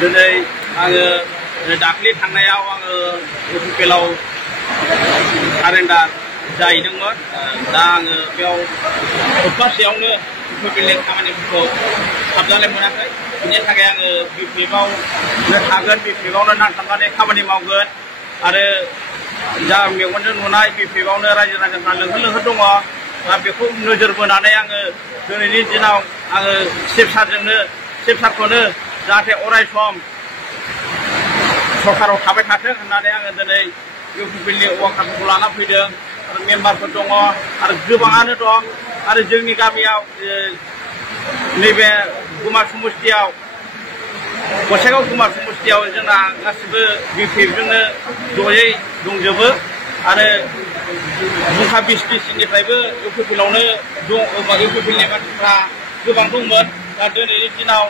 दिनै आङो दाख्लि थांनायाव आङो इउपिपिएलआव सारेन्डार जाहैदोंमोन। दा आङो बेयाव सप्तासेयावनो इउपिपिएलनि खामानिफोरखौ हाबजानाय मोनाखै। बिनि थाखाय आङो बिपिएफआवनो थागोन, बिपिएफआवनो नांथाबनानै खामानि मावगोन आरो जा मेगनजों नुनाय बिपिएफआवनो रायजो राजाफ्रा लोंहो लोंहो दङ। दा बेखौ नोजोर बोनानै आङो दिनैनि दिनाव आङो चिफ सारखौनो जाहाथे अराय सम सरकाराव थाबाय थाथों होननानै आङो दिनै इउपिपिएलनि वार्कारफोरखौ लाना फैदों आरो मेम्बारफोर दङ आरो गोबाङानो दं। आरो जोंनि गामियाव नैबे गुमा समस्तियाव गसाइगाव गुमा समस्तियाव जोंना गासिबो बिपिएफजोंनो जयै दंजोबो आरो दुमखा बिसटिसिनिफ्रायबो इउपिपिएलआवनो इउपिपिएलनि मानसिफ्रा गोबां दंमोन। दा दिनैनि दिनाव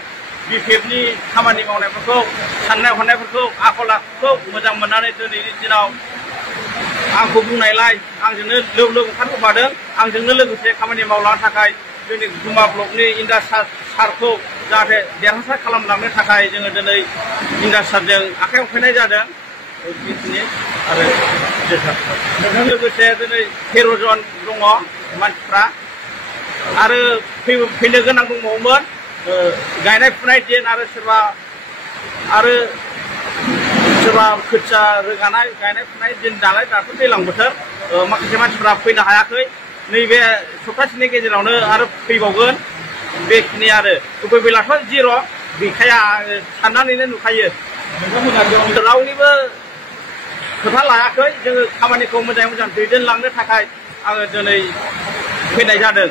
बिपिएफनि खामानि मावनायफोरखौ साननाय हनायफोरखौ आखल आखुखौ मोजां मोननानै दिनैनि दिनाव आंखौ बुंनायलाय आंजोंनो लोब लोब ओंखारबोफादों। आंजोंनो लोगोसे खामानि मावलांनो थाखाय जोंनि गुमा ब्लकनि इन्डास्ट्रि सारखौ जाहाथे देरहासार खालामलांनो थाखाय जोङो दिनै इन्डास्ट्रि सारजों आखाइ हमफायनाय जादों। बिदिनो आरो बेजों लोगोसे दिनै 13 जन दङ मानसिफ्रा आरो फैनो गोनां दंबावोमोन। गायनाय फुनाय दिन आरो सोरबा खोथिया रोगानाय गायनाय फुनाय दिन नालाय दाथ' दैज्लां बोथोर माखासे मानसिफ्रा फैनो हायाखै। नैबे सप्तासेनि गेजेरावनो आरो फैबावगोन। बेखिनि आरो इउपिपिएलआथ' जिर' गैखाया साननानैनो नुखायो। रावनिबो खोथा लायाखै। जोङो खामानिखौ मोजाङै मोजां दैदेनलांनो थाखाय आङो दिनै फैनाय जादों।